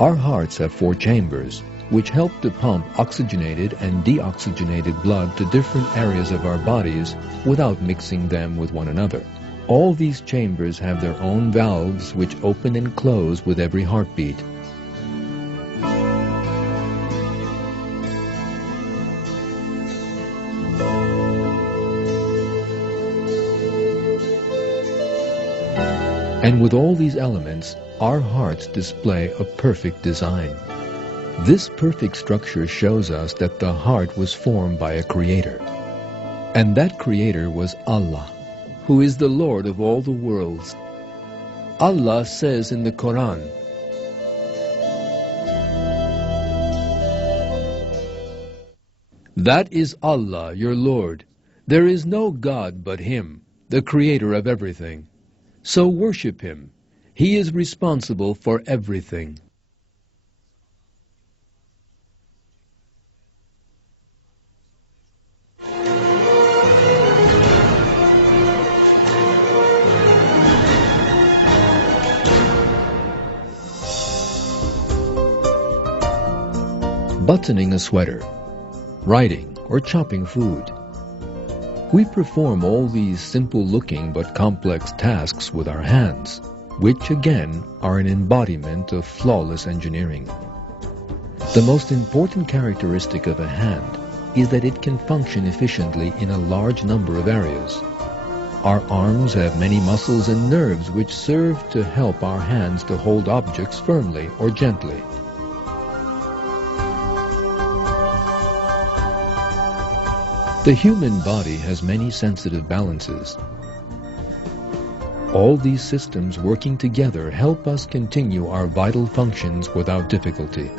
Our hearts have 4 chambers, which help to pump oxygenated and deoxygenated blood to different areas of our bodies without mixing them with one another. All these chambers have their own valves which open and close with every heartbeat. And with all these elements, our hearts display a perfect design. This perfect structure shows us that the heart was formed by a creator. And that creator was Allah, who is the Lord of all the worlds. Allah says in the Quran, "That is Allah, your Lord. There is no God but Him, the creator of everything. So worship Him. He is responsible for everything." Buttoning a sweater, writing, or chopping food. We perform all these simple-looking but complex tasks with our hands, which again are an embodiment of flawless engineering. The most important characteristic of a hand is that it can function efficiently in a large number of areas. Our arms have many muscles and nerves which serve to help our hands to hold objects firmly or gently. The human body has many sensitive balances. All these systems working together help us continue our vital functions without difficulty.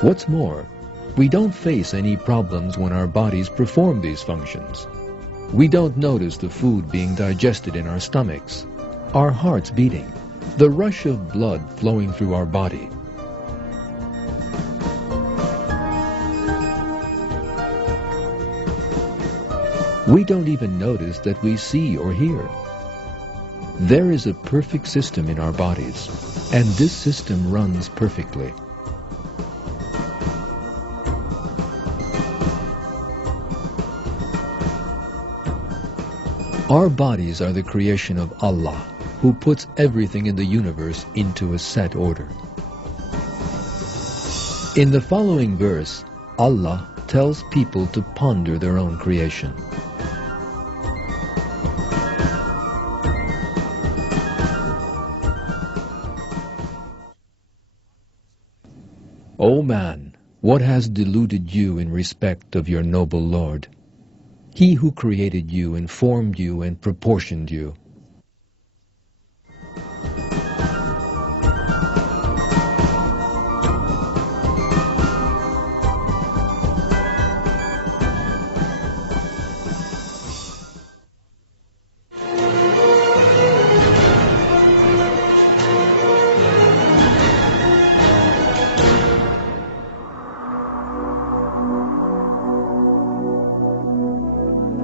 What's more, we don't face any problems when our bodies perform these functions. We don't notice the food being digested in our stomachs, our hearts beating, the rush of blood flowing through our body. We don't even notice that we see or hear. There is a perfect system in our bodies, and this system runs perfectly. Our bodies are the creation of Allah, who puts everything in the universe into a set order. In the following verse, Allah tells people to ponder their own creation. O man, what has deluded you in respect of your noble Lord? He who created you and formed you and proportioned you.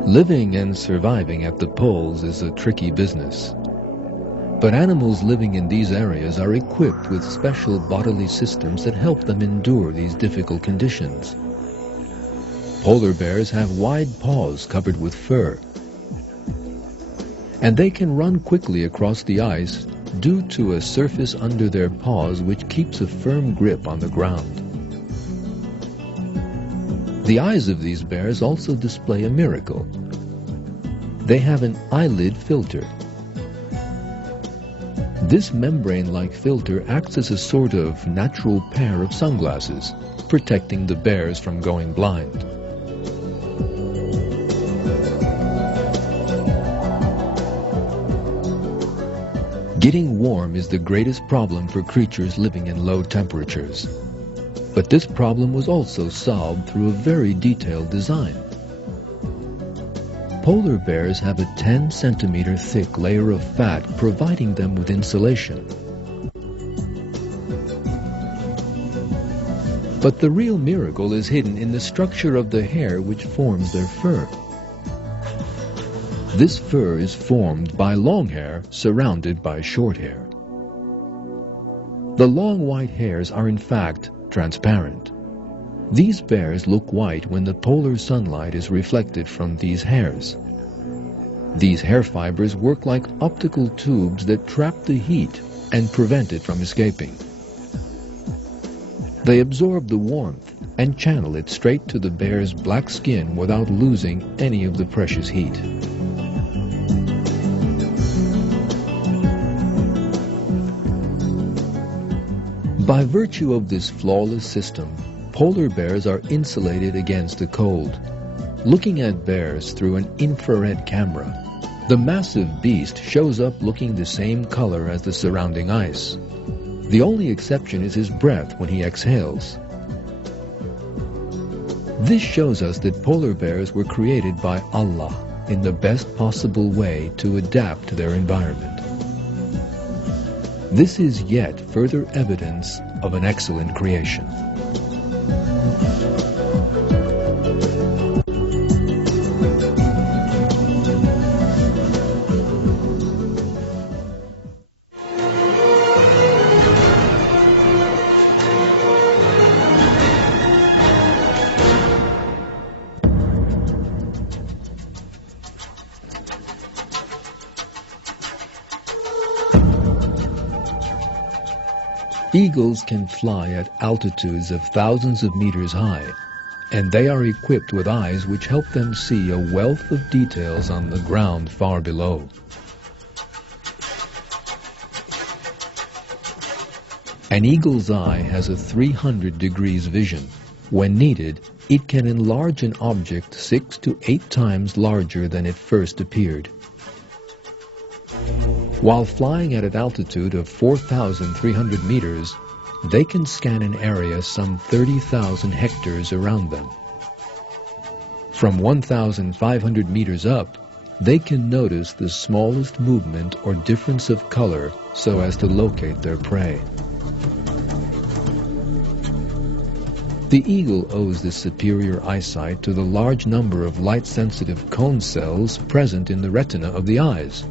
Living and surviving at the poles is a tricky business. But animals living in these areas are equipped with special bodily systems that help them endure these difficult conditions. Polar bears have wide paws covered with fur, and they can run quickly across the ice due to a surface under their paws which keeps a firm grip on the ground. The eyes of these bears also display a miracle. They have an eyelid filter. This membrane-like filter acts as a sort of natural pair of sunglasses, protecting the bears from going blind. Getting warm is the greatest problem for creatures living in low temperatures. But this problem was also solved through a very detailed design. Polar bears have a 10-centimeter thick layer of fat providing them with insulation. But the real miracle is hidden in the structure of the hair which forms their fur. This fur is formed by long hair surrounded by short hair. The long white hairs are in fact transparent. These bears look white when the polar sunlight is reflected from these hairs. These hair fibers work like optical tubes that trap the heat and prevent it from escaping. They absorb the warmth and channel it straight to the bear's black skin without losing any of the precious heat. By virtue of this flawless system, polar bears are insulated against the cold. Looking at bears through an infrared camera, the massive beast shows up looking the same color as the surrounding ice. The only exception is his breath when he exhales. This shows us that polar bears were created by Allah in the best possible way to adapt to their environment. This is yet further evidence of an excellent creation. Eagles can fly at altitudes of thousands of meters high, and they are equipped with eyes which help them see a wealth of details on the ground far below. An eagle's eye has a 300 degrees vision. When needed, it can enlarge an object 6 to 8 times larger than it first appeared. While flying at an altitude of 4,300 meters, they can scan an area some 30,000 hectares around them. From 1,500 meters up, they can notice the smallest movement or difference of color so as to locate their prey. The eagle owes this superior eyesight to the large number of light-sensitive cone cells present in the retina of the eyes.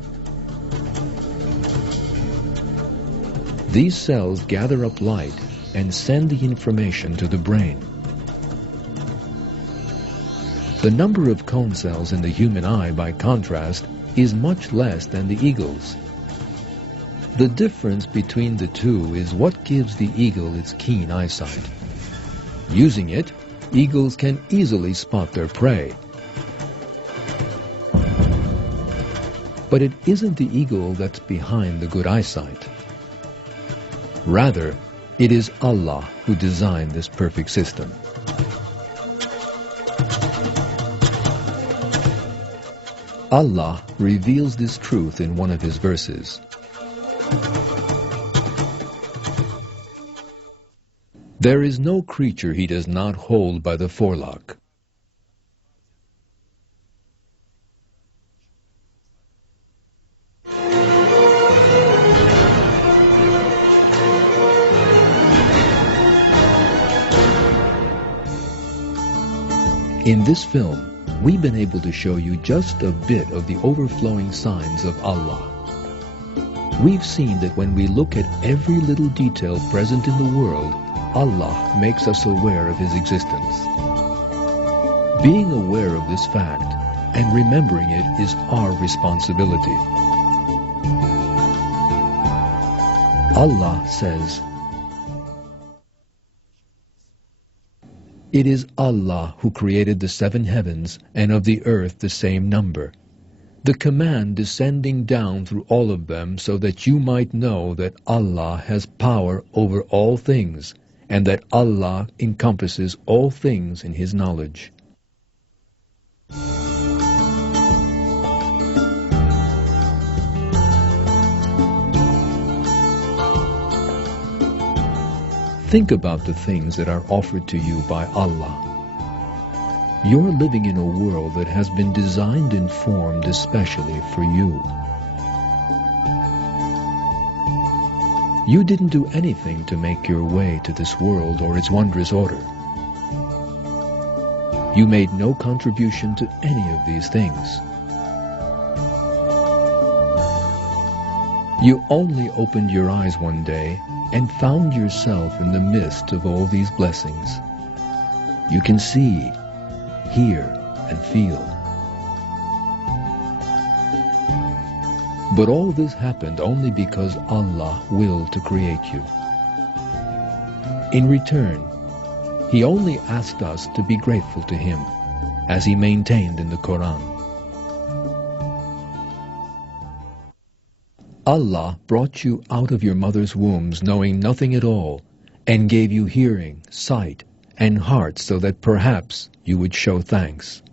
These cells gather up light and send the information to the brain. The number of cone cells in the human eye, by contrast, is much less than the eagle's. The difference between the two is what gives the eagle its keen eyesight. Using it, eagles can easily spot their prey. But it isn't the eagle that's behind the good eyesight. Rather, it is Allah who designed this perfect system. Allah reveals this truth in one of His verses. There is no creature He does not hold by the forelock. In this film, we've been able to show you just a bit of the overflowing signs of Allah. We've seen that when we look at every little detail present in the world, Allah makes us aware of His existence. Being aware of this fact and remembering it is our responsibility. Allah says, "It is Allah who created the 7 heavens and of the earth the same number. The command descending down through all of them so that you might know that Allah has power over all things and that Allah encompasses all things in His knowledge." Think about the things that are offered to you by Allah. You're living in a world that has been designed and formed especially for you. You didn't do anything to make your way to this world or its wondrous order. You made no contribution to any of these things. You only opened your eyes one day and found yourself in the midst of all these blessings. You can see, hear, and feel. But all this happened only because Allah willed to create you. In return, He only asked us to be grateful to Him, as He maintained in the Quran. Allah brought you out of your mother's wombs knowing nothing at all, and gave you hearing, sight, and heart so that perhaps you would show thanks.